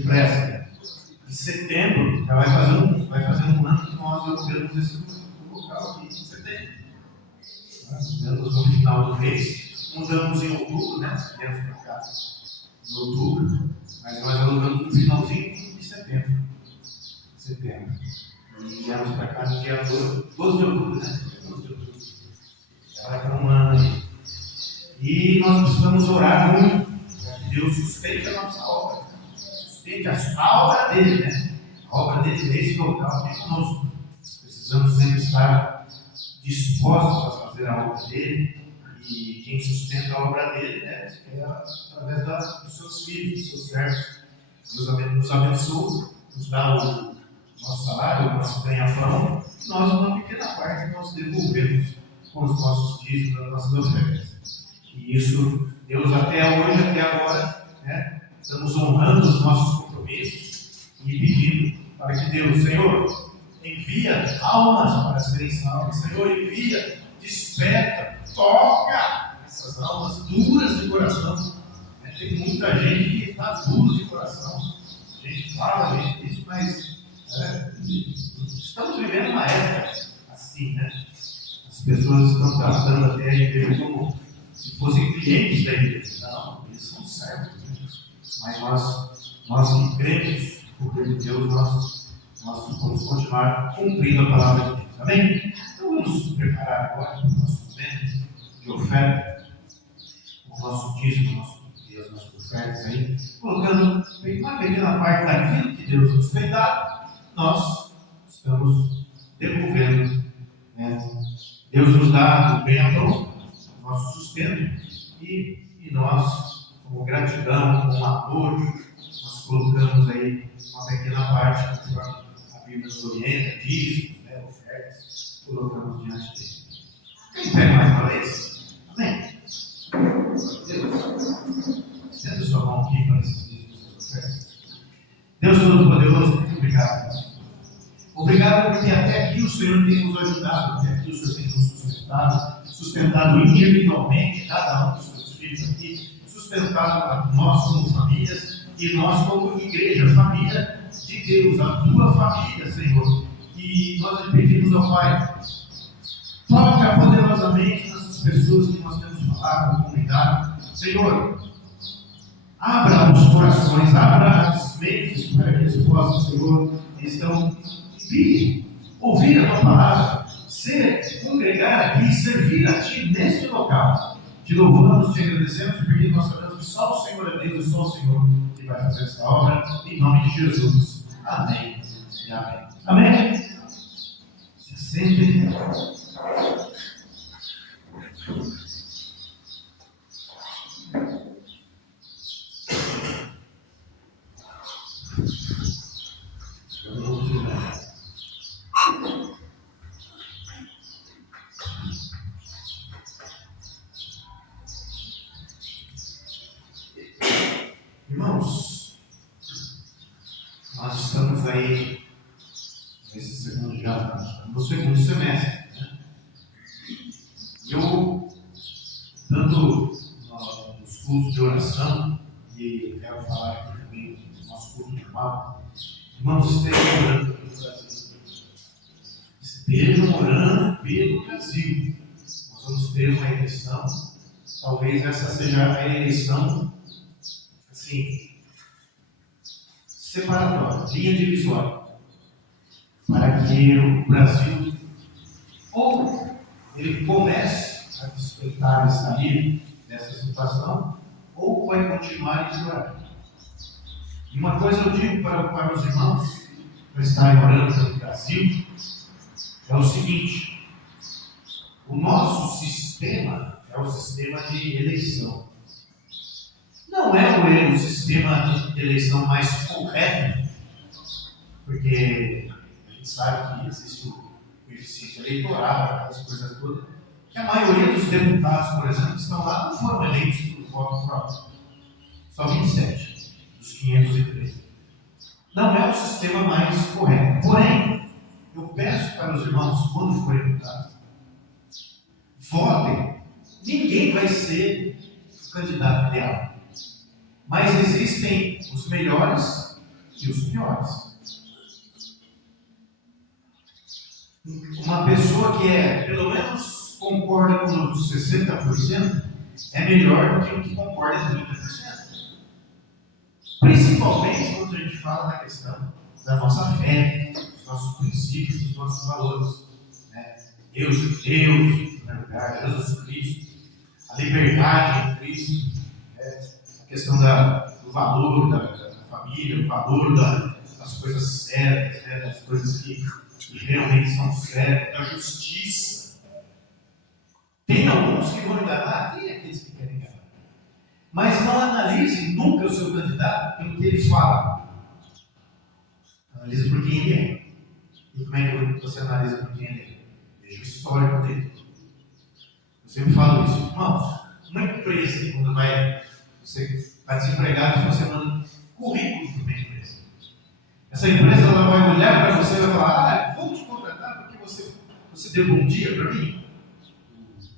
depressa. Em setembro, já vai fazer um ano que nós alugamos esse local aqui, em setembro. Nós mudamos no final do mês, mudamos em outubro, né? Viemos para cá em outubro, mas nós alugamos no finalzinho de setembro. E viemos para cá no dia 12 de outubro, né? 12 de outubro. Já vai para um ano aí. E nós precisamos orar muito para que Deus sustente a nossa obra. Sustente a obra dele, né? A obra dele nesse local aqui conosco. Precisamos sempre estar dispostos a fazer a obra dele. E quem sustenta a obra dele, né, é através dos seus filhos, dos seus servos. Deus nos abençoa, nos dá o nosso salário, o nosso ganha-pão. E nós, uma pequena parte, nós devolvemos com os nossos dízimos, as nossas ofertas. E isso, Deus até hoje, até agora, né, estamos honrando os nossos compromissos e pedindo para que Deus, Senhor, envia almas para serem salvas. Senhor, envia, desperta, toca essas almas duras de coração. Tem muita gente que está dura de coração. A gente fala, a gente diz, mas estamos vivendo uma época assim, né? As pessoas estão tratando até a igreja como se fossem clientes da igreja. Não, eles são servos. Mas nós que cremos no poder de Deus, nós vamos continuar cumprindo a palavra de Deus. Amém? Então vamos preparar agora o nosso momento de oferta, o nosso dízimo, as nossas ofertas aí, colocando uma pequena parte daquilo que Deus nos tem dado, nós estamos devolvendo, né? Deus nos dá o ganha-pão, o nosso sustento, e nós, como gratidão, como amor, nós colocamos aí uma pequena parte, conforme a Bíblia nos orienta, dízimos, né, ofertas, colocamos diante dele. Quem pega mais uma vez? Amém? Deus, estenda sua mão aqui para esses dízimos e ofertas. Deus Todo-Poderoso, muito obrigado. Obrigado porque até aqui o Senhor tem nos ajudado, até aqui o Senhor tem nos sustentado individualmente, cada um dos seus filhos aqui, sustentado nós como famílias e nós como igreja, família de Deus, a tua família, Senhor. E nós lhe pedimos ao Pai, toca poderosamente nessas pessoas que nós temos falado, comunidade. Senhor, abra os corações, abra as mentes para que eles possam, Senhor, ouvir a tua palavra, congregar aqui e servir a ti neste local. Te louvamos, te agradecemos, porque nós sabemos que só o Senhor é Deus e só o Senhor que vai fazer esta obra, em nome de Jesus. Amém e amém. Amém? Se sentem. Irmãos, nós estamos aí nesse segundo no segundo semestre, né? Eu, tanto nos cultos de oração, e eu quero falar aqui também do nosso culto normal, irmãos, estejam orando pelo Brasil. Estejam orando pelo Brasil. Nós vamos ter uma eleição, talvez essa seja a eleição assim, separatória, linha divisória, para que o Brasil ou ele comece a despertar e sair dessa situação, ou vai continuar a piorar. E uma coisa eu digo para os irmãos que estarem orando pelo Brasil é o seguinte: o nosso sistema é o sistema de eleição. Não é o sistema de eleição mais correto, porque a gente sabe que existe o coeficiente eleitoral, aquelas coisas todas, que a maioria dos deputados, por exemplo, que estão lá, não foram eleitos por voto próprio. Só 27 dos 513. Não é o sistema mais correto. Porém, eu peço para os irmãos, quando forem votar, votem. Ninguém vai ser o candidato ideal. Mas existem os melhores e os piores. Uma pessoa que pelo menos concorda com os 60% é melhor do que o que concorda com 30%. Principalmente quando a gente fala na questão da nossa fé, dos nossos princípios, dos nossos valores. Né? Deus é Deus, na verdade, Jesus Cristo, a liberdade em Cristo, né? A questão do valor da família, o valor das coisas sérias, né? Das coisas que realmente são sérias, da justiça. Tem alguns que vão enganar, tem aqueles que querem enganar. Mas não analise nunca o seu candidato pelo que ele fala. Analise por quem ele é. E como é que você analisa por quem ele é? Veja o histórico dele. Eu sempre falo isso. Irmãos, uma empresa, quando você está desempregado, você manda currículo para uma empresa. Essa empresa ela vai olhar para você e vai falar: vou te contratar porque você deu bom dia para mim.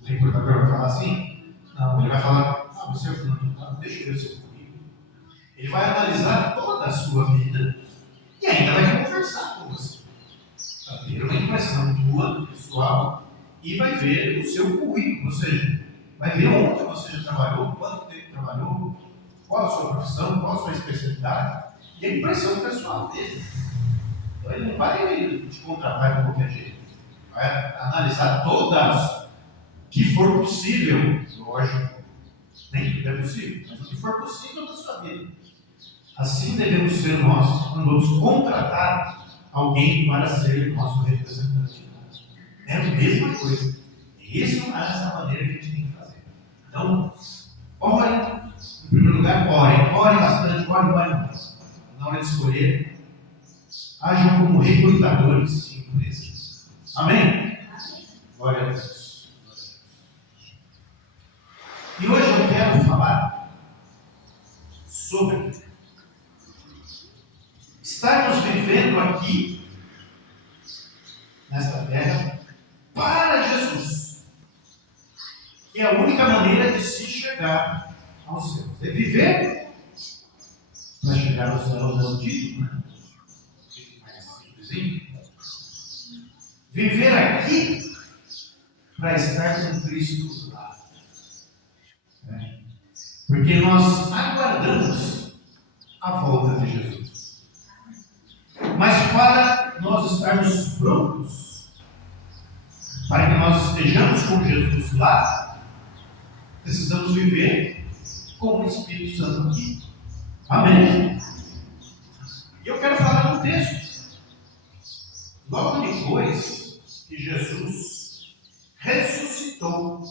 O recrutador vai falar assim? Não, ele vai falar: você é fulano, deixa eu ver o seu currículo. Ele vai analisar toda a sua vida e ainda vai conversar com você. Vai ter uma impressão tua, pessoal, e vai ver o seu currículo, ou seja, vai ver onde você já trabalhou, quanto tempo trabalhou, qual a sua profissão, qual a sua especialidade e a impressão pessoal dele. Então ele não vai te contratar de qualquer jeito. Vai analisar todas que for possível, lógico, nem tudo é possível, mas o que for possível na sua vida. Assim devemos ser nós quando vamos contratar alguém para ser nosso representante. É a mesma coisa. Isso é essa maneira que a gente tem que fazer. Então, ore. Em primeiro lugar, ore bastante, ore mais. Na hora de escolher, ajam como recrutadores de empresas. Amém? Glória a Deus. E hoje eu quero falar sobre estarmos vivendo aqui, nesta terra, para Jesus. E a única maneira de se chegar aos céus é viver para chegar aos céus é o título, né? Mais simplesinho. Viver aqui para estar com Cristo lá. Né? Porque nós aguardamos a volta de Jesus. Mas para nós estarmos prontos, para que nós estejamos com Jesus lá, precisamos viver com o Espírito Santo aqui. Amém? E eu quero falar um texto. Logo depois que Jesus ressuscitou.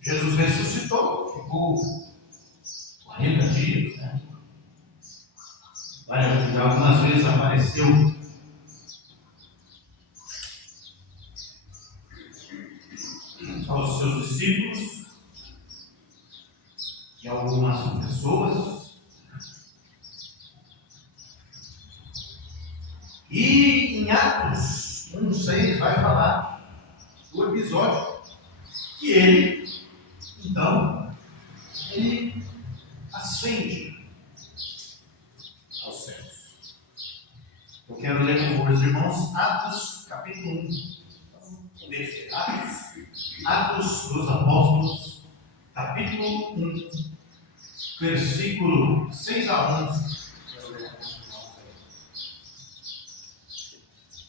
Jesus ressuscitou, ficou 40 dias, né? Algumas vezes apareceu aos seus discípulos e algumas pessoas. E em Atos 1:6 vai falar do episódio que ele ascende aos céus. Eu quero ler com os irmãos Atos capítulo 1. Atos dos Apóstolos, capítulo 1, versículo 6 a 11.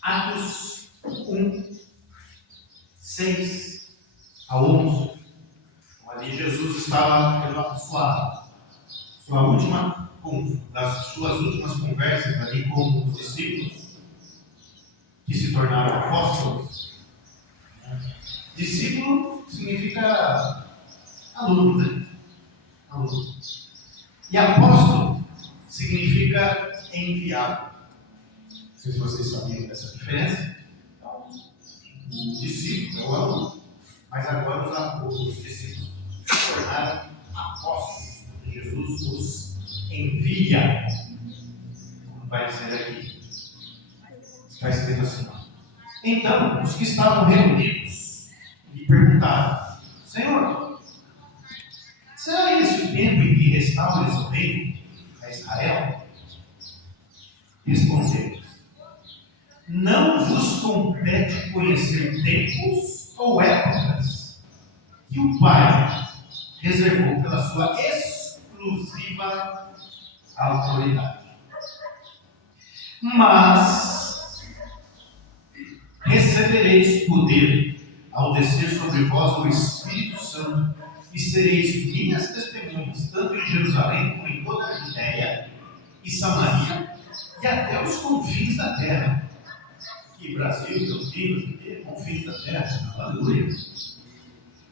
Atos 1, 6 a 11. Ali Jesus estava pela das suas últimas conversas ali com os discípulos, que se tornaram apóstolos. Discípulo significa aluno, né? Aluno. E apóstolo significa enviado. Não sei se vocês sabiam dessa diferença. Então, o discípulo é o aluno, mas agora os discípulos se tornaram apóstolos. Jesus os envia. Como vai dizer aqui? Está escrito assim. Então, os que estavam reunidos lhe perguntaram: Senhor, será esse o tempo em que restaures o reino a Israel? Respondeu: não vos compete conhecer tempos ou épocas que o Pai reservou pela sua exclusiva autoridade. Mas recebereis poder ao descer sobre vós o Espírito Santo, e sereis minhas testemunhas, tanto em Jerusalém como em toda a Judéia e Samaria, e até os confins da terra. E Brasil, Campinas, confins da terra, aleluia.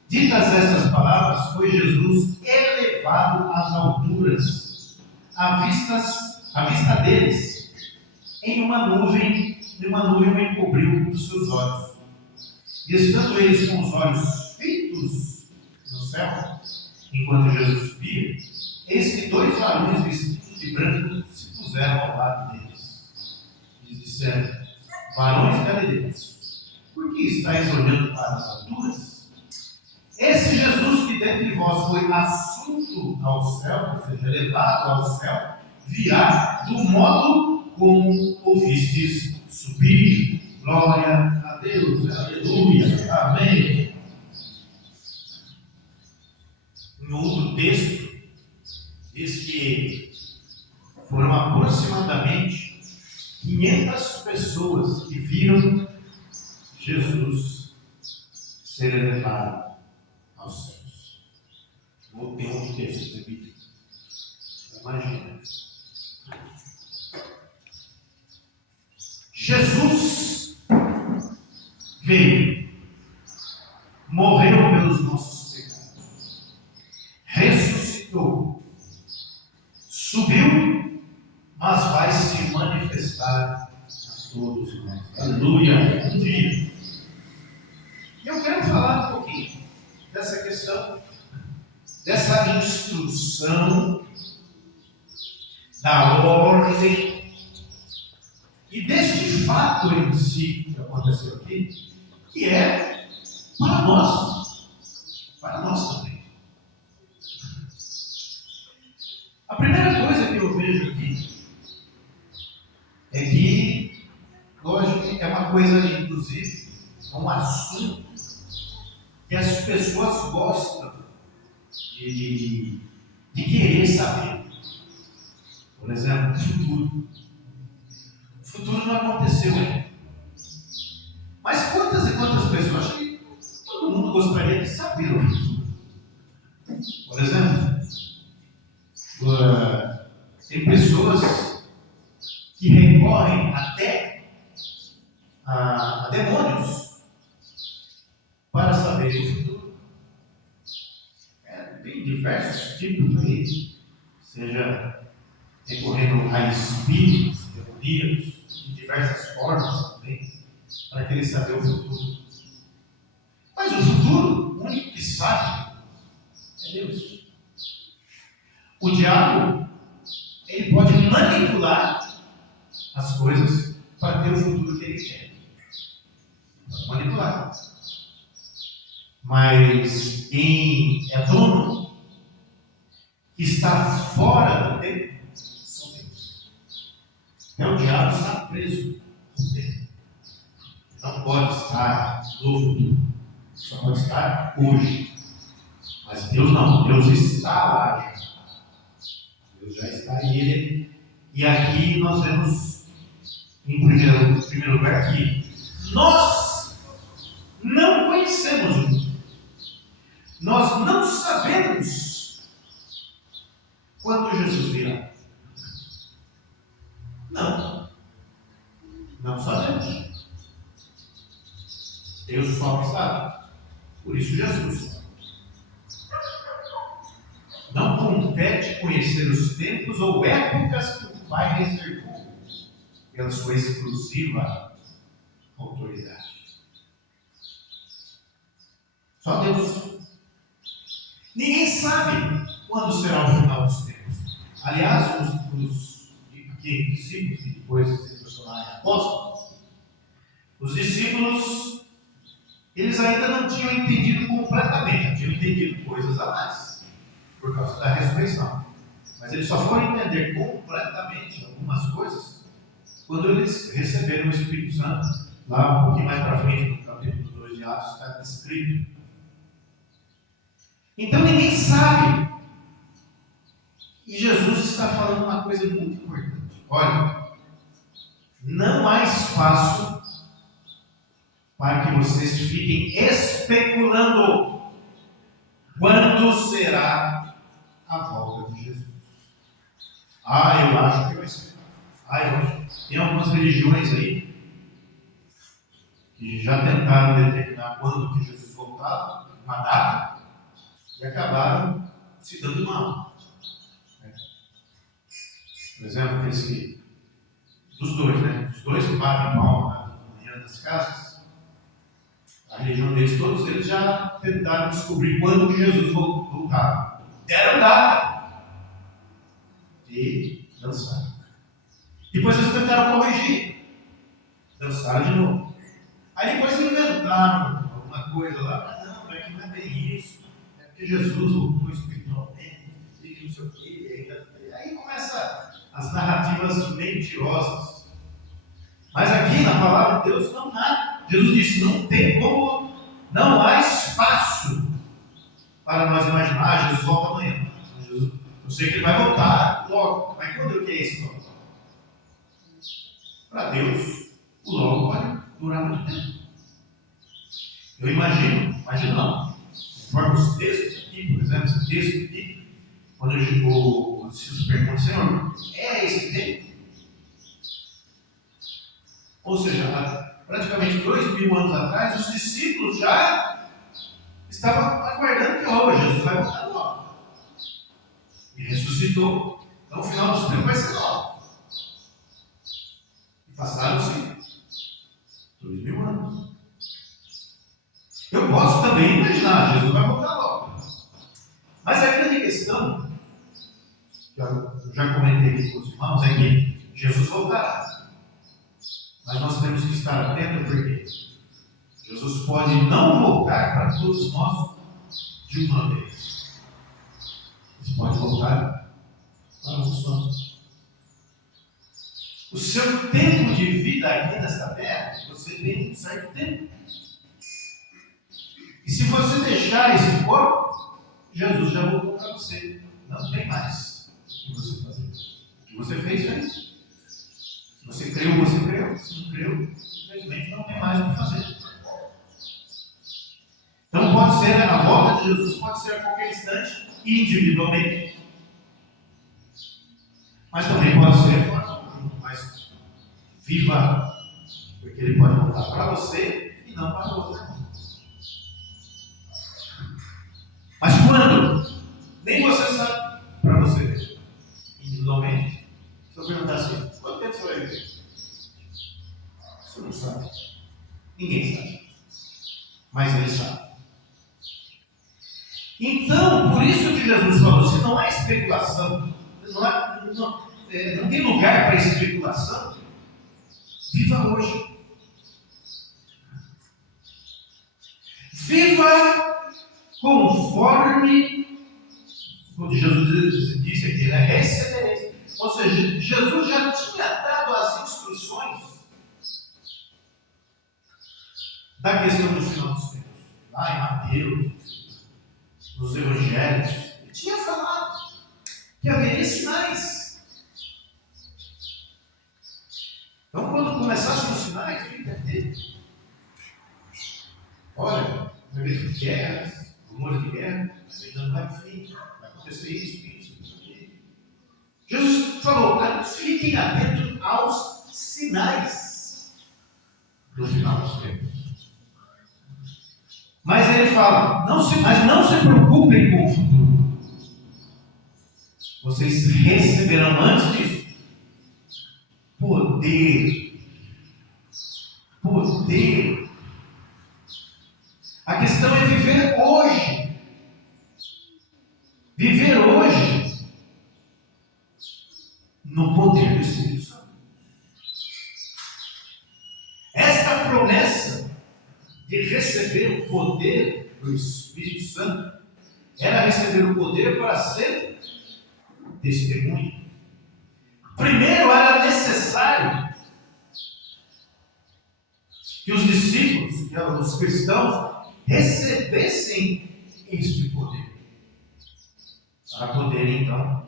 Ditas estas palavras, foi Jesus elevado às alturas, à vista deles, em uma nuvem o encobriu dos seus olhos. E estando eles com os olhos fitos no céu, enquanto Jesus subia, eis que dois varões vestidos de branco se puseram ao lado deles. E disseram: varões galileus, por que estáis olhando para as alturas? Esse Jesus que dentre vós foi assunto ao céu, ou seja, elevado ao céu, virá do modo como o vistes subir. Glória a Deus, aleluia, amém. No outro texto, diz que foram aproximadamente 500 pessoas que viram Jesus ser elevado aos céus. Vou ter um texto da Bíblia. Imagina. Jesus veio, morreu pelos nossos pecados, ressuscitou, subiu, mas vai se manifestar a todos nós. Aleluia! Um dia. Eu quero falar um pouquinho dessa questão, dessa instrução, da ordem e deste fato em si que aconteceu aqui, que é para nós também. A primeira coisa que eu vejo aqui é que, lógico, é uma coisa, inclusive, é um assunto que as pessoas gostam de querer saber. Por exemplo, o futuro. O futuro não aconteceu ainda. Mas quantas e quantas pessoas, acho que todo mundo gostaria de saber o futuro. Por exemplo, tem pessoas que recorrem até a demônios para saber o futuro. Tem diversos tipos aí, seja recorrendo a espíritos, demonios, de diversas formas também, para querer saber o futuro. Mas o futuro, o único que sabe é Deus. O diabo, ele pode manipular as coisas para ter o futuro que ele quer. Pode manipular. Mas quem é dono, que está fora do tempo, são Deus. Então o diabo está preso no tempo. Não pode estar no futuro. Só pode estar hoje. Mas Deus não. Deus está lá já. Deus já está em ele. E aqui nós vemos, em primeiro lugar, que nós não conhecemos o futuro. Nós não sabemos quando Jesus virá. Não sabemos. Deus só sabe. Por isso Jesus sabe. Não compete conhecer os tempos ou épocas que o Pai reservou pela sua exclusiva autoridade. Só Deus. Ninguém sabe quando será o final dos tempos. Aliás, os discípulos que depois se transformaram em apóstolos, os discípulos, eles ainda não tinham entendido completamente, tinham entendido coisas a mais, por causa da ressurreição. Mas eles só foram entender completamente algumas coisas quando eles receberam o Espírito Santo, lá um pouquinho mais para frente, no capítulo 2 de Atos, está escrito. Então ninguém sabe. E Jesus está falando uma coisa muito importante. Olha, não há espaço para que vocês fiquem especulando quando será a volta de Jesus. Eu acho que vai ser. Eu acho. Tem algumas religiões aí que já tentaram determinar quando que Jesus voltava, uma data, e acabaram se dando mal. Por exemplo, dos dois, né? Os dois que batem palma na manhã das casas, a religião deles, todos eles já tentaram descobrir quando que Jesus voltava. Deram data e dançaram. Depois eles tentaram corrigir, dançaram de novo. Aí depois inventaram alguma coisa lá, não é bem isso, é porque Jesus voltou espiritualmente, e não sei o quê, aí começa as narrativas mentirosas. Mas aqui na palavra de Deus não há. Jesus disse, não tem como, não há espaço para nós imaginar, Jesus volta amanhã. Jesus, eu sei que ele vai voltar logo, mas quando que é esse logo? Para Deus, o logo pode durar muito tempo. Eu imagino não. Conforme os textos aqui, por exemplo, esse texto aqui, quando o discípulo pergunta, Senhor, é esse tempo? Ou seja, há praticamente 2000 anos atrás, os discípulos já estavam aguardando que Jesus vai voltar logo. E ressuscitou. Então o final dos tempos vai ser logo. E passaram-se 2000 anos. Eu posso também imaginar, Jesus vai voltar logo. Mas a grande questão, que eu já comentei aqui com os irmãos, é que Jesus voltará. Mas nós temos que estar atentos porque Jesus pode não voltar para todos nós de uma vez. Ele pode voltar para uns só. O seu tempo de vida aqui nesta terra, você tem um certo tempo. E se você deixar esse corpo, Jesus já voltou para você. Não tem mais o que você fazer. O que você fez, fez. Se você creu, você creu. Se não creu, infelizmente não tem mais o que fazer. Então pode ser, a volta de Jesus pode ser a qualquer instante, individualmente. Mas também pode ser mais viva, porque ele pode voltar para você e não para o outro. Mas quando? Nem você sabe para você, individualmente. Se eu perguntar assim, quanto tempo você vai viver? Você não sabe. Ninguém sabe. Mas ele sabe. Então, por isso que Jesus falou, se não há especulação, não tem lugar para especulação, viva hoje. Viva conforme o que Jesus disse aqui, né? Recebereis. Ou seja, Jesus já tinha dado as instruções da questão dos final dos tempos. Lá em Mateus, nos Evangelhos, ele tinha falado que haveria sinais. Então, quando começassem os sinais, fica atento. Olha, vai haver guerras, rumores de guerra, mas ainda não vai fim. Vai acontecer isso aqui. Jesus falou, fiquem atentos aos sinais do final dos tempos. Mas ele fala, mas não se preocupem com o futuro. Vocês receberão antes disso poder. Poder. A questão é viver hoje. Viver hoje no poder do Espírito Santo. Esta promessa de receber o poder do Espírito Santo era receber o poder para ser testemunha. Primeiro era necessário que os discípulos, que os cristãos, recebessem este poder, para poderem então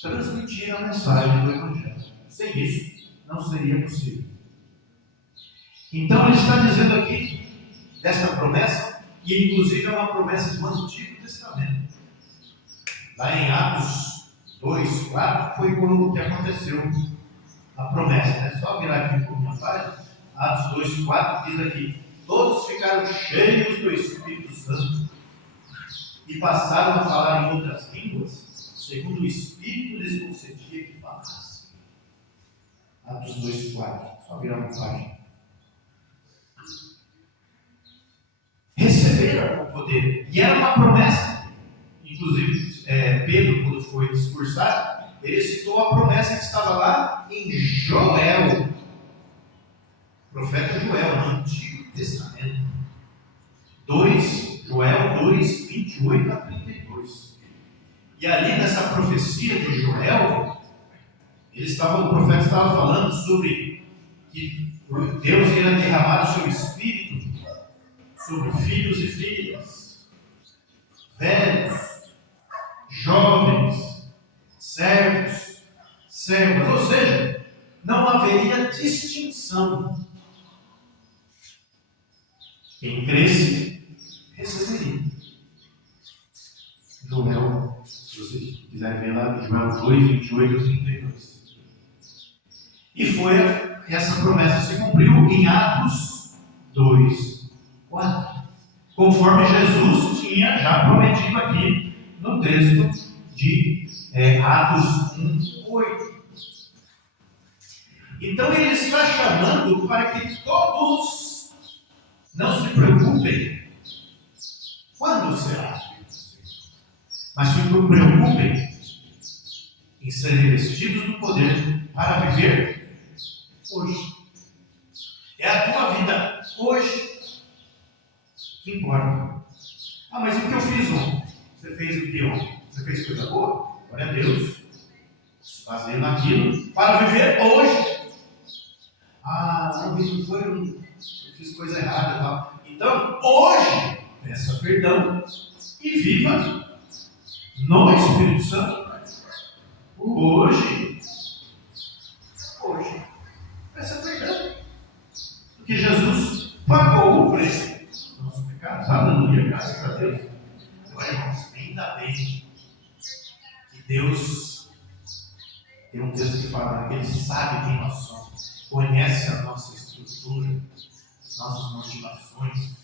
transmitir a mensagem do Evangelho. Sem isso, não seria possível. Então ele está dizendo aqui desta promessa, e inclusive é uma promessa do Antigo Testamento. Lá em Atos 2, 4, foi o que aconteceu a promessa. É só virar aqui um pouquinho a página. Atos 2, 4 diz aqui: todos ficaram cheios do Espírito Santo e passaram a falar em outras línguas, segundo o Espírito lhes concedia que falassem. Atos 2, 4. Só virar uma página. Receberam o poder. E era uma promessa. Inclusive, Pedro, quando foi discursar, ele citou a promessa que estava lá em Joel, profeta Joel, no Antigo Testamento. Joel 2, 28 a 32. E ali nessa profecia de Joel, o profeta estava falando sobre que Deus iria derramar o seu Espírito sobre filhos e filhas, velhos, jovens, servos, servas, ou seja, não haveria distinção. Quem cresce, receberia. Joel, se você quiser ver lá, Joel 2, 28 a 32. E foi essa promessa se cumpriu em Atos 2, 4. Conforme Jesus tinha já prometido aqui no texto de Atos 1, 8. Então ele está chamando para que todos não se preocupem quando será, mas se preocupem em ser revestidos do poder para viver hoje. É a tua vida hoje que importa. Ah, mas o que eu fiz ontem? Você fez o que ontem? Você fez coisa boa? Glória a Deus. Se baseia naquilo para viver hoje. Ah, não, eu fiz coisa errada e tal. Então, hoje, peça perdão e viva no Espírito Santo. Hoje, peça perdão. Porque Jesus pagou o preço dos nossos pecados. Aleluia, graças a Deus. Agora, irmãos, ainda bem que Deus tem um texto que fala que Ele sabe quem nós somos, conhece a nossa estrutura, as nossas motivações.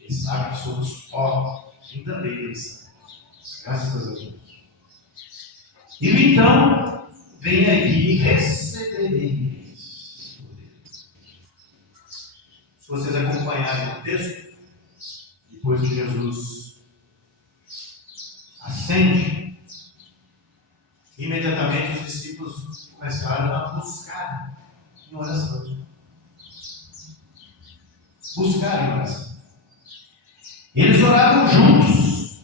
Ele sabe que somos pó. Ainda bem que Ele sabe. Graças a Deus. E então, vem aqui e recebereis poder. Se vocês acompanharem o texto, depois que Jesus ascende, imediatamente os discípulos começaram a buscar em oração. Buscar em oração. Eles oravam juntos.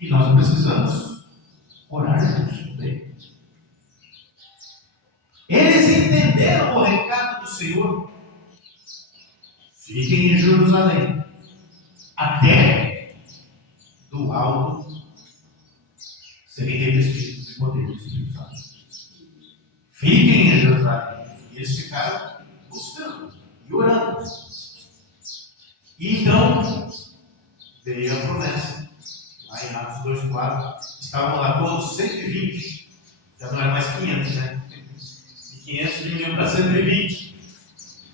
E nós precisamos orar juntos também. Eles entenderam o recado do Senhor. Fiquem em Jerusalém, até do alto serem revestidos de poder do Espírito Santo. Fiquem em Jerusalém. E eles ficaram buscando e orando. E então veio a promessa. Lá em Atos 2, 4, estavam lá todos 120. Já não era mais 500, né? E 500 diminuiu para 120.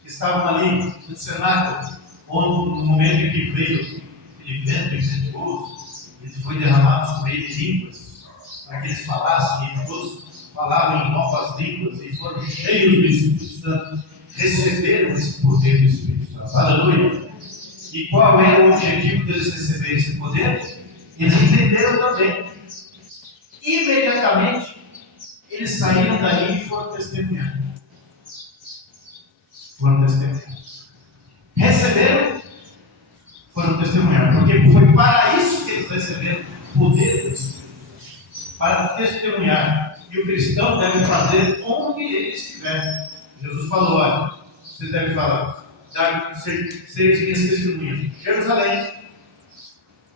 Estavam ali no cenáculo, onde no momento em que veio aquele vento impetuoso, ele foi derramado sobre eles línguas, para que eles falassem, e todos falavam em novas línguas, e foram cheios do Espírito Santo, receberam esse poder do Espírito Santo. Aleluia! E qual era o objetivo deles receberem esse poder? Eles entenderam também. Imediatamente, eles saíram dali e foram testemunhar. Receberam, foram testemunhar. Porque foi para isso que eles receberam o poder do Espírito. Para testemunhar. E o cristão deve fazer onde ele estiver. Jesus falou: olha, vocês devem falar, seres minhas testemunhas. Jerusalém.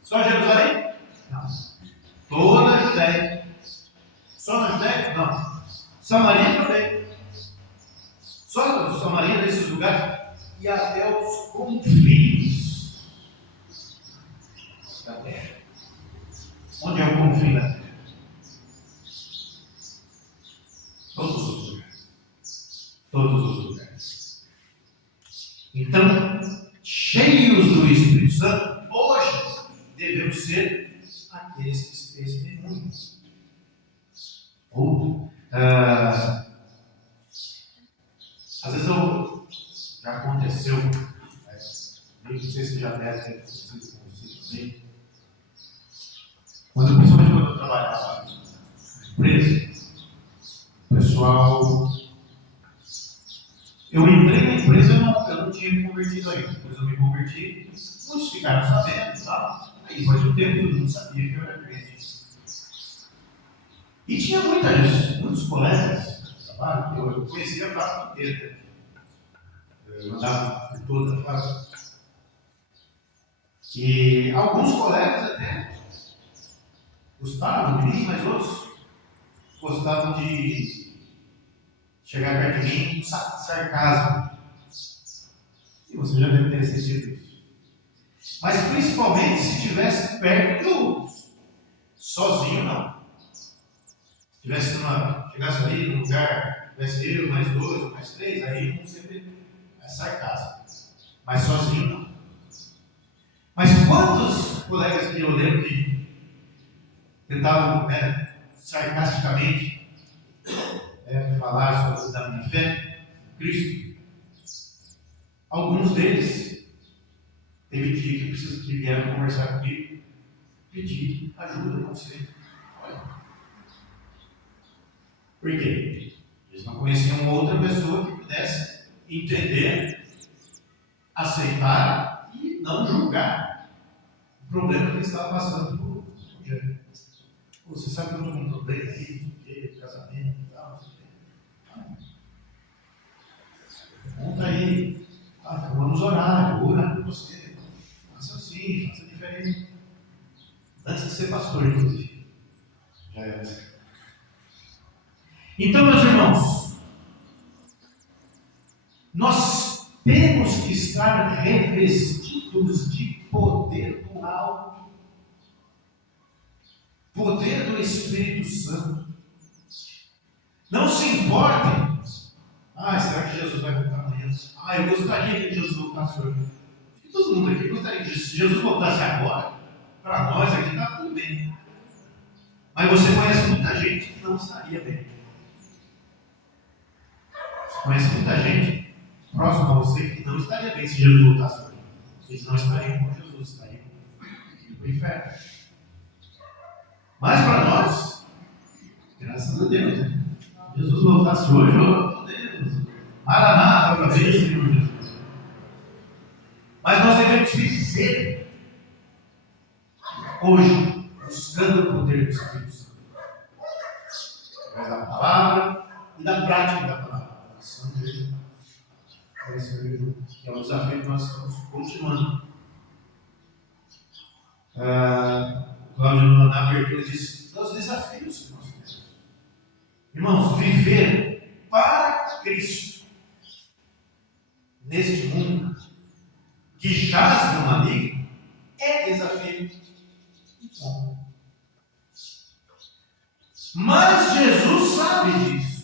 Só Jerusalém? Não. Toda a Judéia. Só na Judéia? Não. Samaria também. Só Samaria, nesses lugares. E até os confins da terra. Onde é o confim da terra? Todos os lugares. Todos os lugares. Então, cheios do Espírito Santo, hoje devemos ser aqueles que testemunham. Ou, às vezes já aconteceu, não sei se já deve ter acontecido com vocês também, principalmente quando eu trabalhava na empresa, o pessoal, eu entrei na empresa, eu não tinha me convertido ainda, depois eu me converti, muitos ficaram sabendo e tal, aí depois de um tempo todo mundo sabia que eu era crente. E tinha muitos colegas de trabalho, que eu conhecia a fábrica inteira. Eu andava por toda a fábrica. E alguns colegas até gostavam de mim, mas outros gostavam de chegar perto de mim com sarcasmo. E você já deve ter sentido isso. Mas principalmente se estivesse perto de outros. Sozinho não. Chegasse ali num lugar, tivesse eu, mais dois, mais três, aí um sempre é sarcasmo. Mas sozinho não. Mas quantos colegas que eu lembro que tentavam sarcasticamente falar sobre da minha fé em Cristo? Alguns deles teve dia que vieram conversar comigo, pedir ajuda, conselho. Olha. Por quê? Eles não conheciam outra pessoa que pudesse entender, aceitar e não julgar o problema que eles estavam passando por dia. Você sabe que eu estou com um problema aí, casamento e tal, não sei o quê. Conta aí. Vamos orar, eu vou orar por você. Faça assim, faça diferente. Antes de ser pastor, inclusive. Já era assim. Então, meus irmãos, nós temos que estar revestidos de poder do alto, poder do Espírito Santo. Não se importem. Será que Jesus vai voltar amanhã? Eu gostaria que Jesus voltasse hoje. Todo mundo aqui gostaria que se Jesus voltasse agora, para nós aqui está tudo bem. Mas você conhece muita gente que não estaria bem. Conhece muita gente próxima a você que não estaria bem se Jesus voltasse hoje. Eles não estariam com Jesus, estariam no inferno. Mas para nós, graças a Deus, né? Jesus voltasse hoje, meu Deus, Maranata, outra vez, Senhor Jesus. Mas nós devemos viver hoje, buscando o poder do Espírito Santo, através da palavra e da prática da palavra. É um desafio que nós estamos continuando. Cláudio, na abertura, disse os desafios que nós temos. Irmãos, viver para Cristo neste mundo que jaz no maligno é desafio. Mas Jesus sabe disso.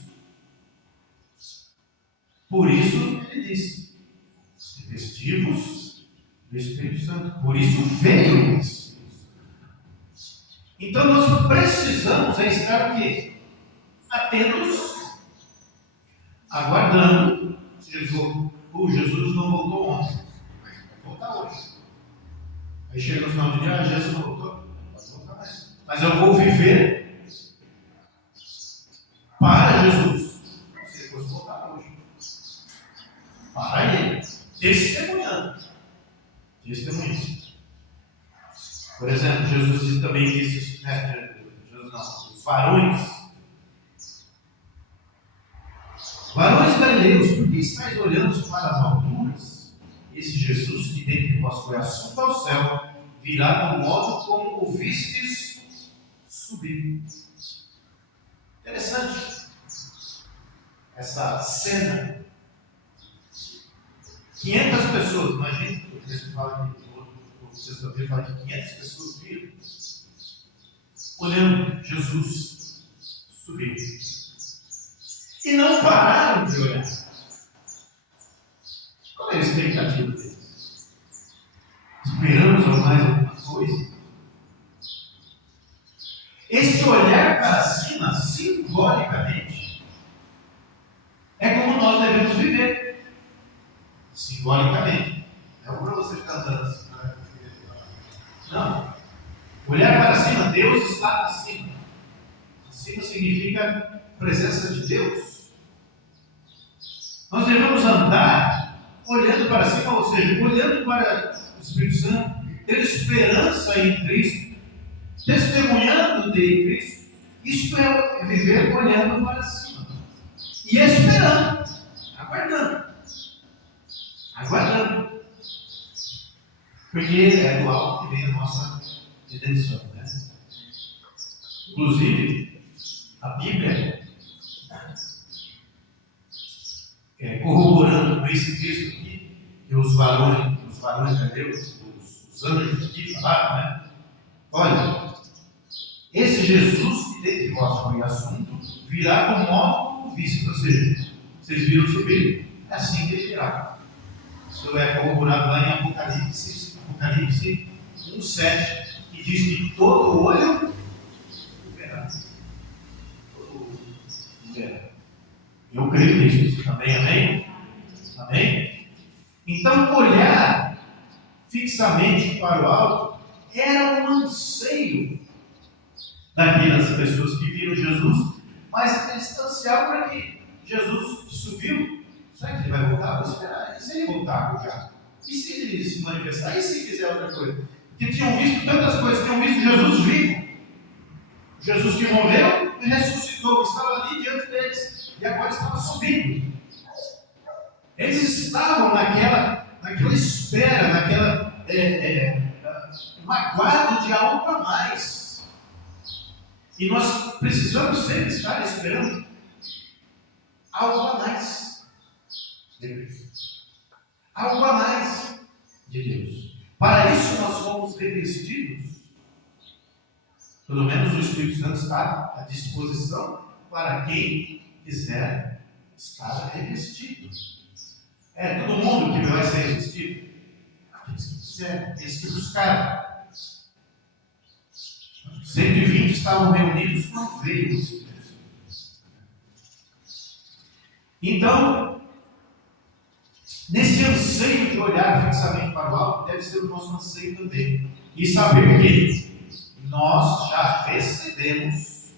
Por isso ele disse: vestivos do Espírito Santo. Por isso veio o Espírito Santo. Então nós precisamos estar o quê? Atentos, aguardando. Jesus não voltou ontem, vai voltar hoje. Aí chega no final do dia, Jesus não voltou, pode voltar mais. Mas eu vou viver para Jesus. Se ele fosse voltar hoje, para ele, testemunhando. Por exemplo, Jesus também disse, os varões Varões galileus, por que estáis olhando para as alturas? Esse Jesus que dentre vós foi assunto ao céu, virá do modo como o vistes subir. Interessante essa cena. 500 pessoas, imagina, o texto fala que o texto fala que 500 pessoas viram, olhando Jesus subir. E não pararam de olhar. Qual é a expectativa deles? Esperamos mais alguma coisa? Esse olhar para cima, simbolicamente, é como nós devemos viver. Simbolicamente. Não para você ficar andando assim. Não. Olhar para cima, Deus está acima. Acima significa presença de Deus. Nós devemos andar olhando para cima, ou seja, olhando para o Espírito Santo, ter esperança em Cristo, testemunhando de Cristo. Isto é viver olhando para cima e esperando, aguardando, porque é do alto que vem a nossa redenção, né? Inclusive, a Bíblia, corroborando com esse texto aqui, que os varões de Deus, os anjos aqui falaram, né? Olha, esse Jesus que dentre vós foi assunto, virá com modo como visto, ou seja, vocês viram subir, é assim que ele virá. Isso é corroborado lá em Apocalipse 1:7, que diz que todo olho verá. Eu creio nisso também, amém? Amém? Então, olhar fixamente para o alto era um anseio daquelas pessoas que viram Jesus, mas eles distanciaram para que Jesus subiu. Será que ele vai voltar? Vou esperar. E se ele voltar já? E se ele se manifestar? E se fizer outra coisa? Porque tinham visto tantas coisas, tinham visto Jesus vivo, Jesus que morreu e ressuscitou, estava ali diante deles, e agora estava subindo. Eles estavam naquela espera, magoado de algo a mais. E nós precisamos sempre estar esperando algo a mais de Deus. Algo a mais de Deus. Para isso nós somos revestidos. Pelo menos o Espírito Santo está à disposição para quem quiser estar revestido. Todo mundo que vai ser revestido? Aqueles que quiserem, aqueles que buscarem. 120 estavam reunidos quando veio o Espírito Santo. Então, nesse anseio de olhar fixamente para o alto, deve ser o nosso anseio também. E saber que nós já recebemos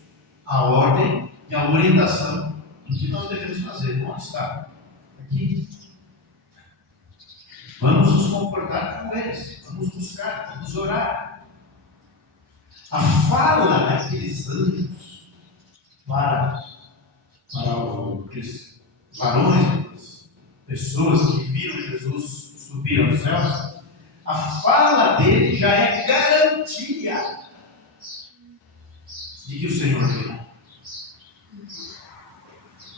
a ordem e a orientação do que nós devemos fazer. Onde está? Aqui. Vamos nos comportar como eles. Vamos buscar, vamos orar. A fala daqueles anjos para aqueles varões, pessoas que viram Jesus subir aos céus, a fala dele já é garantia de que o Senhor virá.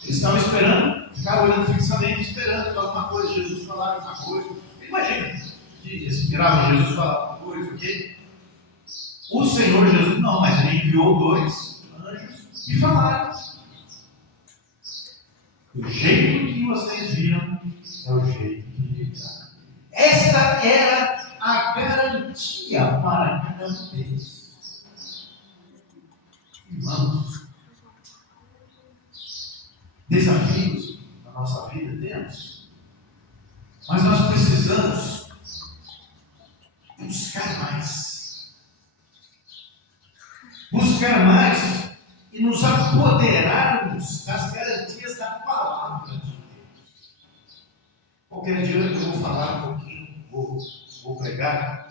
Eles estavam esperando, ficavam olhando fixamente, esperando alguma coisa, Jesus falar alguma coisa. Imagina, eles esperavam Jesus falar alguma coisa, o quê? O Senhor Jesus não, mas ele enviou 2 anjos e falaram. O jeito que vocês viram é o jeito que ele virá. Esta era a garantia para cada um deles. Irmãos, desafios na nossa vida temos, mas nós precisamos buscar mais. Buscar mais e nos apoderarmos das garantias da palavra de Deus. Qualquer dia eu vou falar um pouquinho, vou pregar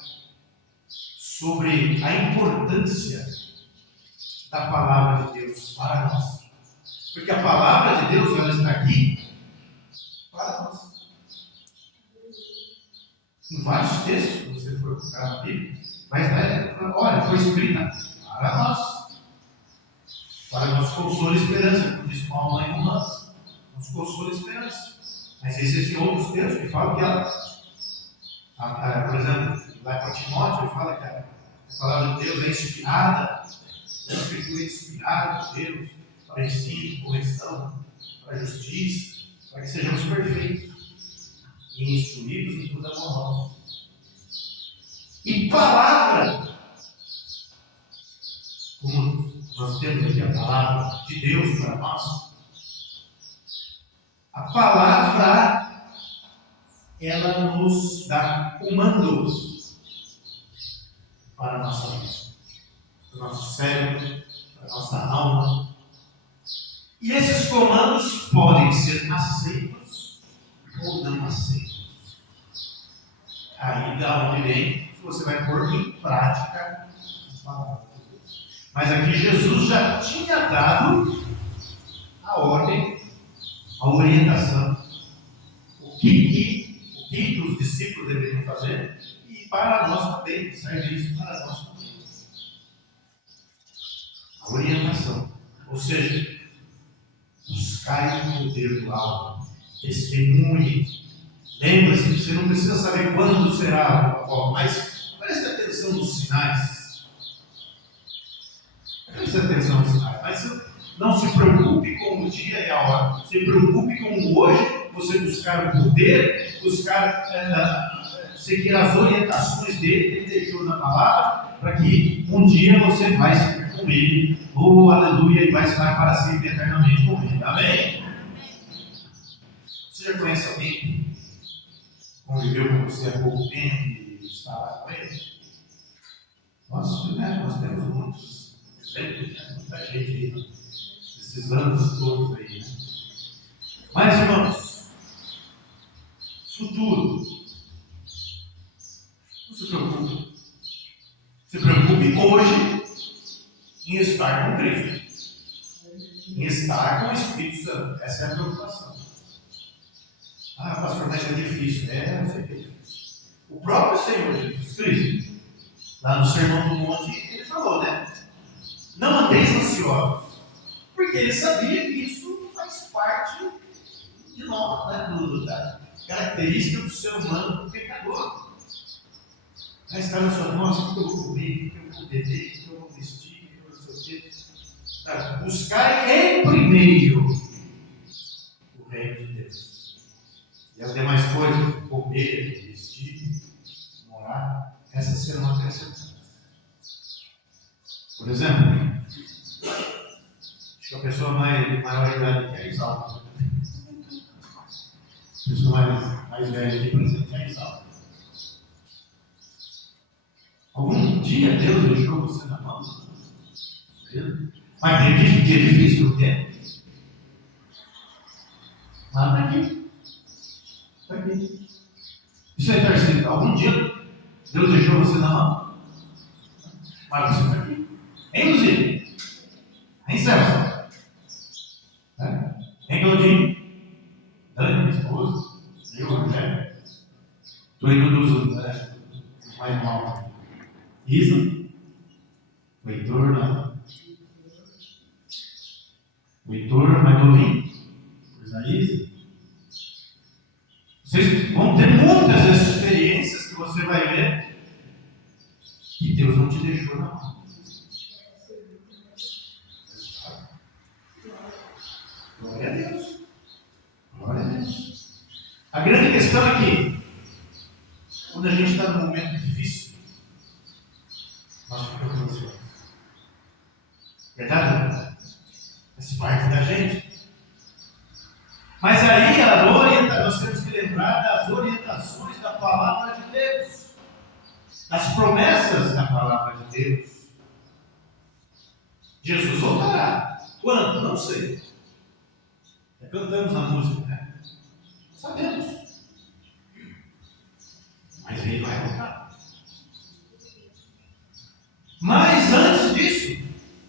sobre a importância da palavra de Deus para nós. Porque a palavra de Deus, ela está aqui para nós. Em vários textos, se você for procurar na Bíblia, vai estar, olha, foi escrita para nós. Para nosso consolo e esperança, como disse Paulo lá em Romanos. Nosso consolo e esperança. Mas existem outros textos que falam que ela, por exemplo, lá para Timóteo, ele fala que a palavra de Deus é inspirada, a Escritura é inspirada por Deus, para ensino, correção, para justiça, para que sejamos perfeitos e instruídos em toda a moral. E palavra, como nós temos aqui a palavra de Deus para nós, a palavra, ela nos dá comandos para a nossa vida, para o nosso cérebro, para a nossa alma. E esses comandos podem ser aceitos ou não aceitos. Aí da onde vem que você vai pôr em prática as palavras de Deus. Mas aqui Jesus já tinha dado a ordem, a orientação, o que os discípulos deveriam fazer, e para nós também, serve isso para nós também. A orientação, ou seja, buscar o poder do alto, testemunhe. Lembre-se, você não precisa saber quando será, mas preste atenção nos sinais. Preste atenção nos sinais, mas não se preocupe com o dia e a hora. Se preocupe com o hoje, você buscar o poder, buscar seguir as orientações dele, que ele deixou na palavra, para que um dia você vai estar com ele. Oh, aleluia, ele vai estar para sempre eternamente com ele. Amém? Você já conhece alguém que conviveu com você há pouco tempo e está lá com ele? Nós temos muitos exemplos, muita gente aí, nesses anos todos aí. Né? Mas, irmãos, futuro, não se preocupe. Se preocupe hoje em estar com Cristo, em estar com o Espírito Santo. Essa é a preocupação. Ah, pastor, mas é difícil. Não sei que é difícil. O próprio Senhor Jesus Cristo, lá no Sermão do Monte, ele falou, né? Não andeis ansiosos, porque ele sabia que isso faz parte de nós, né? Da característica do ser humano pecador. Aí está na sua mão, o que eu vou comer, o que eu vou beber, o que eu vou vestir, o que eu não sei o quê. Buscar em primeiro o reino de Deus. E as demais coisas, comer, vestir, morar, essas serão acrescentadas. Por exemplo, acho que a pessoa maior idade que é Isaú. A pessoa mais velha aqui, por exemplo, é Isaú. Algum dia Deus deixou você na mão? Mas tem dia difícil, não tem? Mas está aqui. Está aqui. Isso aí está escrito. Algum dia Deus deixou você na mão? Mas você está aqui. Hein, Luzia? Hein, Celso? Hein, Claudinho? Dani, minha esposa? Eu, Rogério? Estou indo dos mais mal. Isa? O Heitor, não. O Heitor, mais novinho. Pois a Isa. Vocês vão ter muitas experiências que você vai ver que Deus não te deixou na mão. Glória a Deus. Glória a Deus. A grande questão é que, quando a gente está num momento difícil, nós ficamos ansiosos. Verdade? Faz parte da gente. Mas aí nós temos que lembrar das orientações da palavra de Deus, das promessas da palavra de Deus. Jesus voltará. Quando? Não sei. Cantamos na música, né? Sabemos. Mas ele vai voltar. Mas antes disso,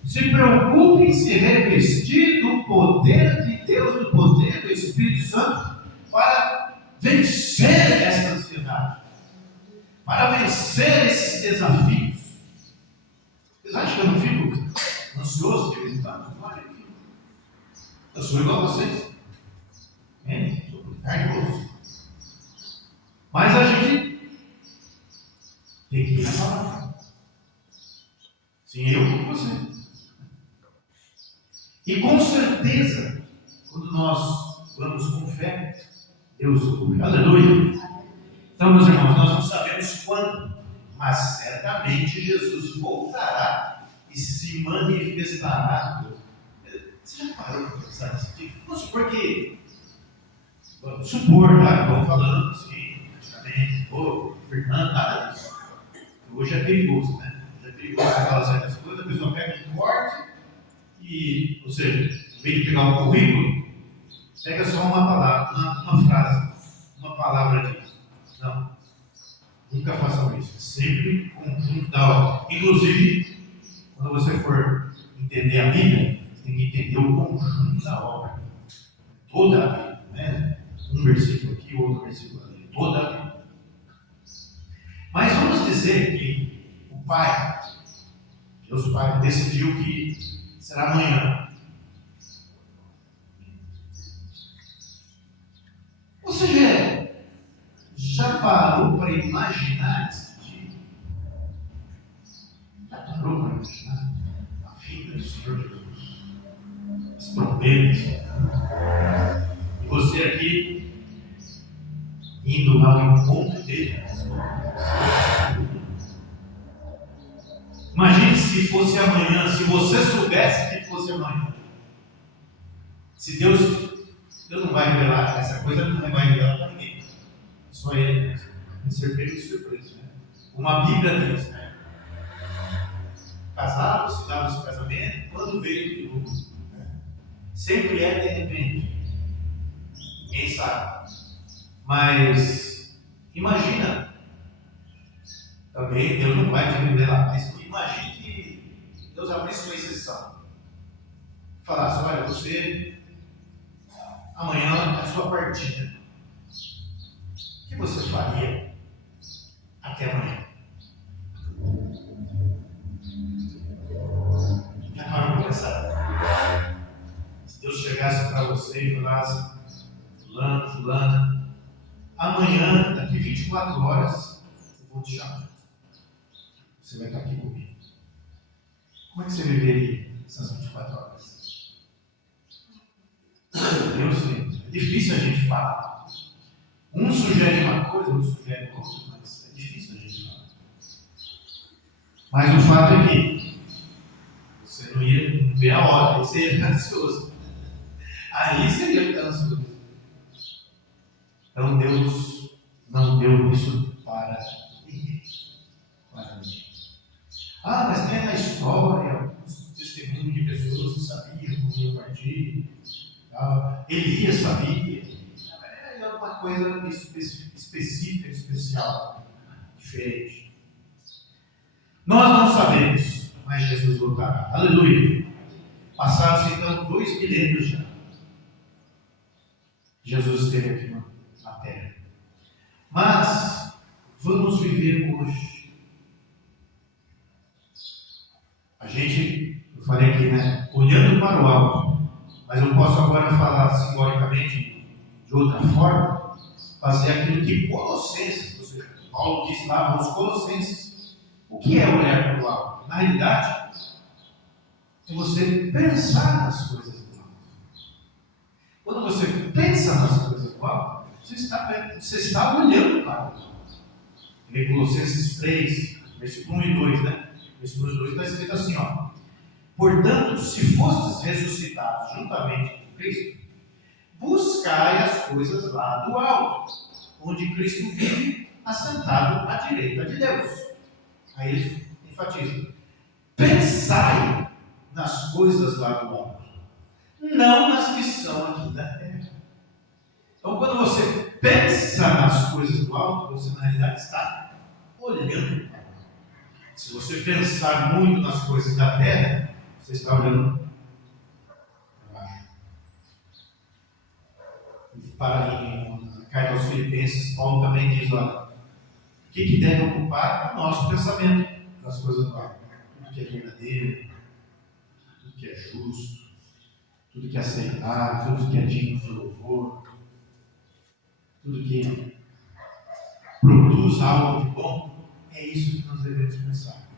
se preocupe em se revestir do poder de Deus, do poder do Espírito Santo, para vencer essa ansiedade, para vencer esses desafios. Vocês acham que eu não fico ansioso de vez em quando? Eu sou igual a vocês. Sou carne e osso. Mas a gente tem que ir na palavra. Sim, eu como você. E com certeza, quando nós vamos com fé, Deus ouve. Aleluia. Então, meus irmãos, nós não sabemos quando, mas certamente Jesus voltará e se manifestará. Você já parou para pensar nisso aqui? Vamos supor que, tá? Vamos falando assim, praticamente, afirmando, nada disso. Hoje é perigoso, né? Hoje é perigoso você falar certas coisas, a pessoa pega um corte e, ou seja, em vez de pegar um currículo, pega só uma palavra, uma frase, uma palavra disso. Não, nunca façam isso. Sempre conjunto da obra. Inclusive, quando você for entender a Bíblia, você tem que entender o conjunto da obra. Toda a Bíblia, né? Um versículo aqui, outro versículo ali. Toda a Bíblia. Mas vamos dizer que o Pai, Deus Pai, decidiu que será amanhã. Você já parou para imaginar esse dia? Já parou para imaginar a vinda do Senhor Jesus? As trombetas. E você aqui, indo ao encontro dele. Imagine se fosse amanhã, se você soubesse que fosse amanhã. Se Deus não vai revelar essa coisa, não vai revelar para ninguém. Só ele. Tem ser pego de surpresa, né? Uma Bíblia diz, né? Casados, se davam esse casamento, quando veio de novo. Né? Sempre é de repente. Ninguém sabe. Mas imagina. Também Deus não vai te revelar, mas imagine que Deus abrisse uma exceção. Falasse, olha, você amanhã é a sua partida. O que você faria até amanhã? Já parou para pensar? Se Deus chegasse para você e falasse, fulano, amanhã, daqui 24 horas, eu vou te chamar. Você vai estar aqui comigo. Como é que você viveria essas 24 horas? Eu sei, é difícil a gente falar. Um sugere uma coisa, outro sugere outra, mas é difícil a gente falar. Mas o fato é que você não ia ver a hora, aí você ia ficar ansioso. Aí você ia ficar ansioso. Então Deus não deu isso para ninguém. Mas tem na história os testemunhos de pessoas que sabiam como ia partir. Elias sabia. É uma coisa específica, especial, diferente. Nós não sabemos, mas Jesus voltará. Aleluia. Passaram-se então 2 milênios já. Jesus esteve aqui na terra. Mas vamos viver hoje. A gente, eu falei aqui, né? Olhando para o alto, mas eu posso agora falar simbolicamente de outra forma, fazer aquilo que Colossenses, ou seja, Paulo disse lá aos Colossenses. O que é olhar para o alto? Na realidade, é você pensar nas coisas do alto. Quando você pensa nas coisas do alto, você está olhando para o alto. Em Colossenses 3, versículo 1 e 2, né? Versículo 2 está escrito assim, ó. Portanto, se fostes ressuscitados juntamente com Cristo, buscai as coisas lá do alto, onde Cristo vive assentado à direita de Deus. Aí ele enfatiza. Pensai nas coisas lá do alto, não nas que são aqui da terra. Então, quando você pensa nas coisas do alto, você na realidade está olhando. Se você pensar muito nas coisas da terra, você está olhando para baixo. Para carta aos Filipenses, Paulo também diz, olha, o que deve ocupar o nosso pensamento das coisas do alto? Tudo que é verdadeiro, tudo que é justo, tudo que é aceitável, tudo que é digno de louvor, tudo que produz algo de bom, é isso que nós devemos pensar.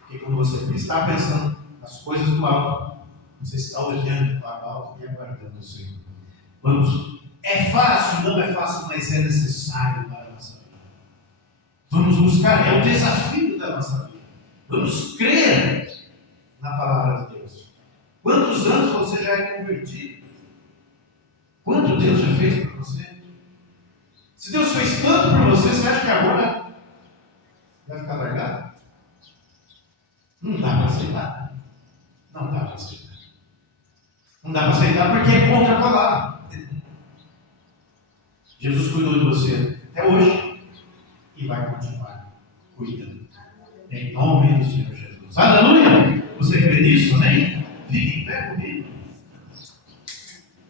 Porque quando você está pensando nas coisas do alto, você está olhando para o alto e aguardando o Senhor. Vamos, é fácil, não é fácil, mas é necessário para a nossa vida. Vamos buscar, é o desafio da nossa vida. Vamos crer na palavra de Deus. Quantos anos você já é convertido? Quanto Deus já fez por você? Se Deus fez tanto por você, você acha que agora vai ficar largado? Não dá para aceitar. Não dá para aceitar. Não dá para aceitar porque é contra a palavra. Jesus cuidou de você até hoje e vai continuar cuidando. Em nome do Senhor Jesus. Aleluia! Você crê nisso, amém? Fique em pé comigo.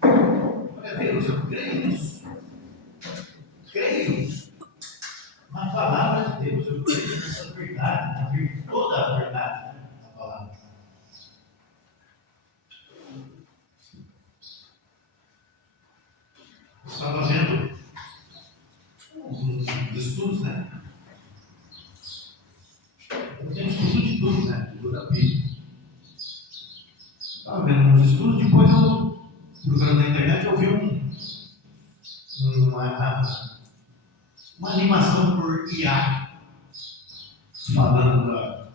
Glória a Deus, eu creio nisso. Creio na palavra de Deus, eu creio nessa verdade, na toda a verdade da palavra. Eu estava vendo uns estudos, né? Eu tenho estudo de tudo, né? De toda a Bíblia. Estava vendo uns estudos, depois eu, procurando na internet, eu vi uma animação por IA, falando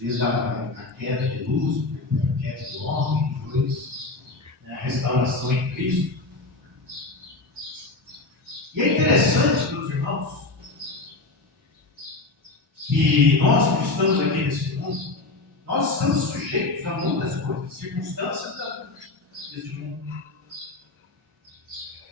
desde a queda de luz, a queda do homem, depois, né, a restauração em Cristo. E é interessante, meus irmãos, que nós que estamos aqui nesse mundo, nós estamos sujeitos a muitas coisas, circunstâncias deste mundo.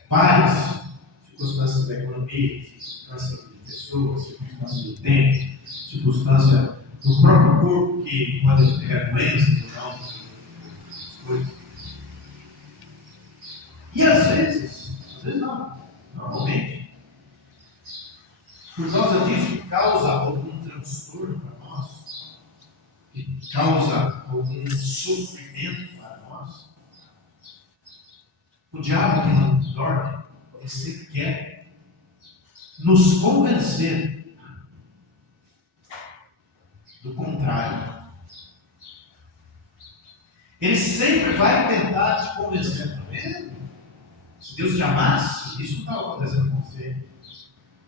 Várias circunstâncias da economia, circunstâncias de pessoas, circunstâncias do tempo, circunstância do próprio corpo que pode pegar doenças ou não, coisas. E às vezes não, normalmente, por causa disso, causa algum transtorno para nós, que causa algum sofrimento para nós. O diabo que não dorme, ele sempre quer nos convencer do contrário. Ele sempre vai tentar te convencer, tá vendo? Se Deus te amasse, isso não estava acontecendo com você.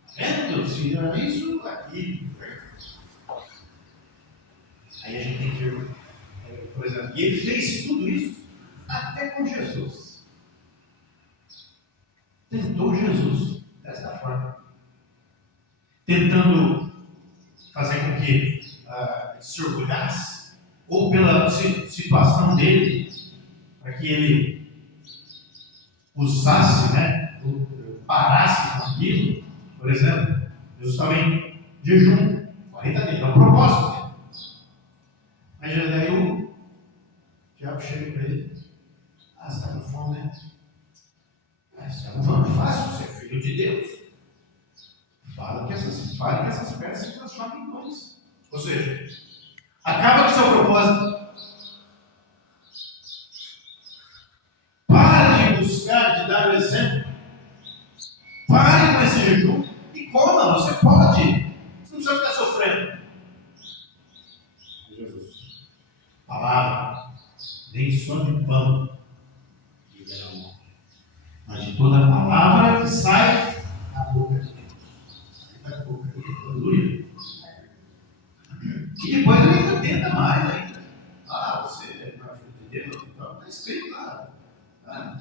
Tá vendo? Se era isso aqui. Aí a gente tem que ver, por exemplo, e ele fez tudo isso até com Jesus. Tentou Jesus desta forma, tentando fazer com que se orgulhasse, ou pela situação dele, para que ele usasse, né, parasse com aquilo. Por exemplo, Jesus estava em jejum, 40 dias, é um propósito dele. Mas daí o diabo chega para ele: você está com fome, né? Você não fome fácil, você é filho de Deus. Fala que essas pedras se transformam em pães. Ou seja, acaba com o seu propósito. Pare de buscar, de dar o exemplo. Pare com esse jejum e coma, você pode. Você não precisa ficar sofrendo. Jesus, palavra, nem só de pão viverá o homem, mas de toda a palavra que sai da boca de Deus. Sai da boca de Deus. Aleluia. E depois ele ainda tenta mais ainda. Você não é filho de Deus, então está escrito lá.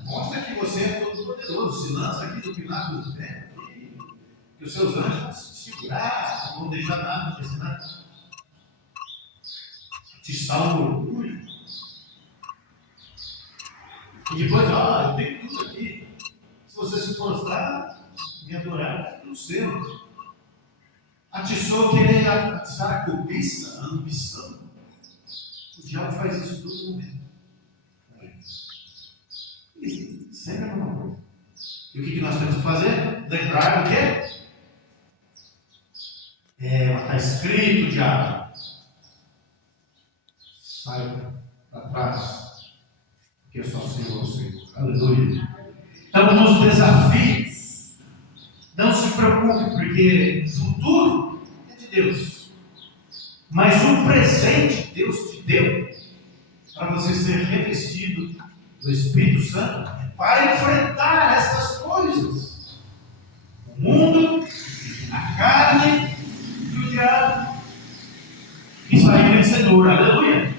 Mostra que você é todo poderoso, se lança aqui do pináculo do templo, que os seus anjos vão se segurar, não vão deixar nada acontecer nada. Te salva o orgulho. E depois, eu tenho tudo aqui. Se você se prostrar, me adorar, tudo seu. Atiçou querer atiçar a cobiça, a ambição. O diabo faz isso todo momento. E sempre é uma coisa. E o que nós temos que fazer? Lembrar do quê? Está escrito, diabo. Sai para trás, porque é só Senhor, Senhor. Aleluia. Estamos nos desafios. Não se preocupe, porque o futuro é de Deus. Mas o presente Deus te deu para você ser revestido do Espírito Santo para enfrentar essas coisas. O mundo, a carne e o diabo. E sair vencedor. Aleluia.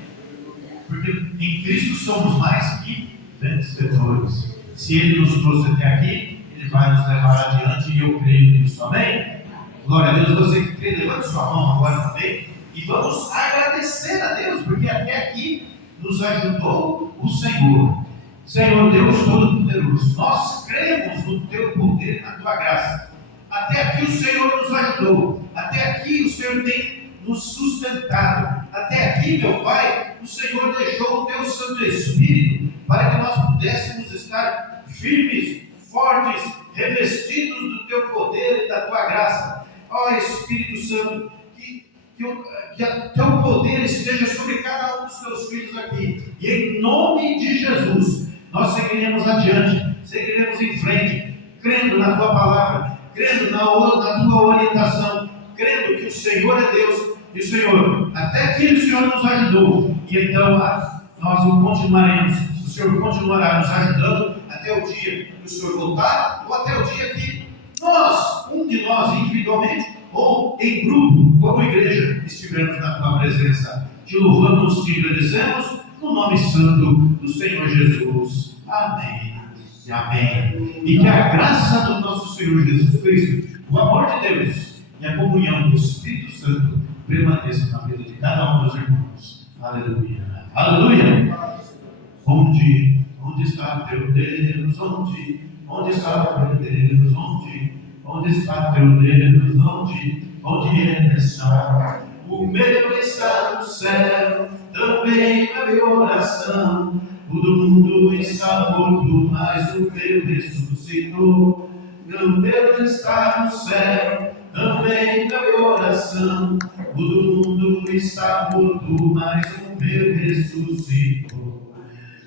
Porque em Cristo somos mais que vencedores. Se Ele nos trouxe até aqui, Ele vai nos levar adiante e eu creio nisso. Amém? Glória a Deus. Você que crê, levante sua mão agora também. E vamos agradecer a Deus, porque até aqui nos ajudou o Senhor. Senhor Deus Todo-Poderoso, nós cremos no Teu poder e na Tua graça. Até aqui o Senhor nos ajudou. Até aqui o Senhor tem nos sustentado. Até aqui, meu Pai, o Senhor deixou o Teu Santo Espírito para que nós pudéssemos estar firmes, fortes, revestidos do Teu poder e da Tua graça. Ó Espírito Santo, que o Teu poder esteja sobre cada um dos Teus filhos aqui. E em nome de Jesus, nós seguiremos adiante, seguiremos em frente, crendo na Tua palavra, crendo na Tua orientação, crendo que o Senhor é Deus. E o Senhor, até aqui o Senhor nos ajudou. E então nós o continuaremos. O Senhor continuará nos ajudando até o dia que o Senhor voltar, ou até o dia que nós, um de nós individualmente, ou em grupo, como igreja, estivermos na Tua presença. Te louvamos, te agradecemos, no nome santo do Senhor Jesus. Amém e amém. E que a graça do nosso Senhor Jesus Cristo, o amor de Deus e a comunhão do Espírito Santo permaneça na vida de cada um dos irmãos. Aleluia. Aleluia. Onde está teu Deus? Onde está teu Deus? Onde está teu Deus? Onde Ele está? O meu está no céu, também a minha oração. O do mundo está morto, mas o meu ressuscitou. Meu Deus está no céu, também a minha oração. O do mundo está morto, mas o meu ressuscitou.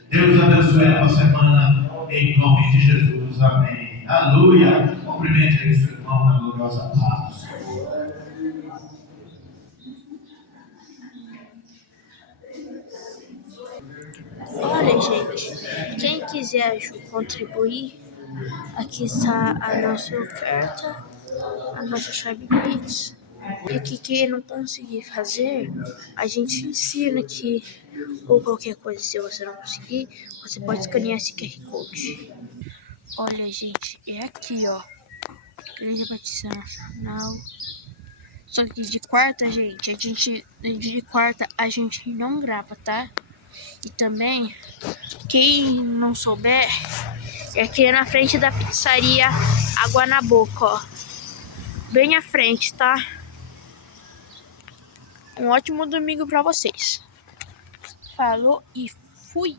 Deus abençoe a nossa semana, em nome de Jesus. Amém. Aleluia. Cumprimente aí seu irmão na gloriosa paz do Senhor. Olha, gente, quem quiser contribuir, aqui está a nossa oferta, a nossa chave Pix. E que quem não conseguir fazer, a gente ensina aqui. Ou qualquer coisa, se você não conseguir, você pode escanear esse QR Code. Olha, gente, é aqui, ó. Igreja Batista Nacional. Só que de quarta, gente, de quarta a gente não grava, tá? E também, quem não souber, é aqui na frente da pizzaria Água na Boca, ó. Bem à frente, tá? Um ótimo domingo pra vocês. Falou e fui!